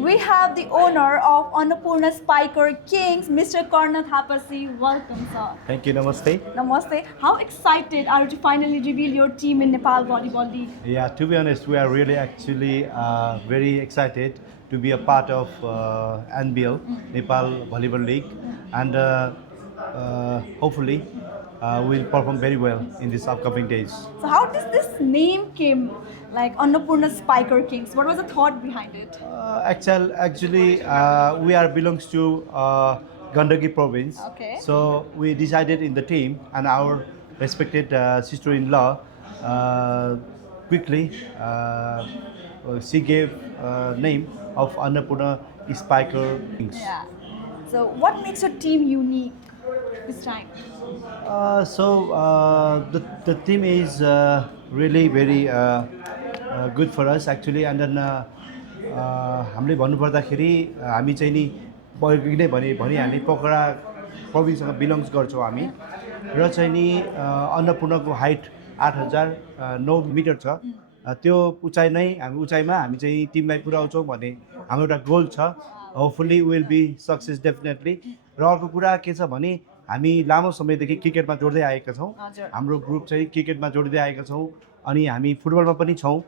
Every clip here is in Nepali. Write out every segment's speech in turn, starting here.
We have the owner of Annapurna Spiker Kings, Mr. Karna Thapasi. Welcome, sir. Thank you. Namaste. Namaste. How excited are you to finally reveal your team in Nepal Volleyball League? Yeah, to be honest, we are really actually very excited to be a part of NBL, Nepal Volleyball League, and hopefully we'll perform very well in these upcoming days. So how does this name came, like Annapurna Spiker Kings? What was the thought behind it? Actually, we are belongs to Gandaki province. Okay. So we decided in the team and our respected sister-in-law quickly she gave name of Annapurna Spiker Kings. Yeah. So what makes your team unique this time? The team is really very good for us actually, and then हामीले भन्नुपर्दाखेरि हामी चाहिँ नि पहिलो नै भनिहालेँ पोखरा प्रोभिन्ससँग बिलोङ्स गर्छौँ हामी र चाहिँ नि अन्नपूर्णको हाइट 8,009 मिटर छ। त्यो उचाइमा हामी चाहिँ टिमलाई पुर्याउँछौँ भन्ने हाम्रो एउटा गोल छ। Hopefully will be success definitely. र अर्को कुरा के छ भने हामी लामो समयदेखि क्रिकेटमा जोड्दै आएका छौँ। हाम्रो ग्रुप चाहिँ क्रिकेटमा जोडिँदै आएका छौँ अनि हामी फुटबलमा पनि छौँ।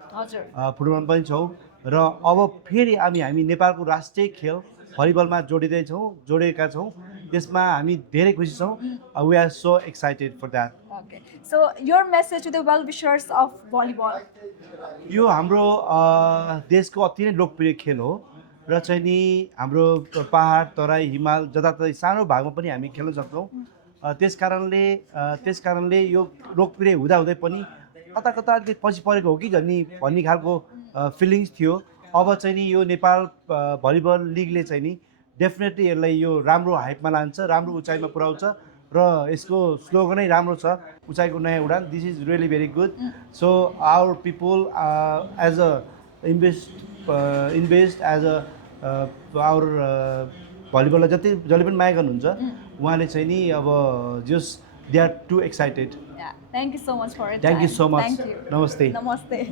फुटबलमा पनि छौँ र अब फेरि हामी नेपालको राष्ट्रिय खेल भलिबलमा जोडेका छौँ। त्यसमा हामी धेरै खुसी छौँ। We are so excited for that. Okay. So your message to the well-wishers of volleyball? यो हाम्रो देशको अति नै लोकप्रिय खेल हो र चाहिँ नि हाम्रो पहाड तराई हिमाल जताततै सानो भागमा पनि हामी खेल्न सक्छौँ। त्यसकारणले यो लोकप्रिय हुँदाहुँदै पनि कता अलिकति पछि परेको हो कि भन्ने खालको फिलिङ्स थियो। अब चाहिँ नि यो नेपाल भलिबल लिगले चाहिँ नि डेफिनेटली यसलाई यो राम्रो हाइटमा लान्छ, राम्रो उचाइमा पुर्याउँछ र यसको स्लोगनै राम्रो छ, उचाइको नयाँ उडान। This is really very good. So our people as a invest as a our भलिबललाई जसले पनि माया गर्नुहुन्छ उहाँले चाहिँ नि अब just they are to excited. Yeah. Thank you so much for it. Thank you so much. Thank you. Namaste. Namaste.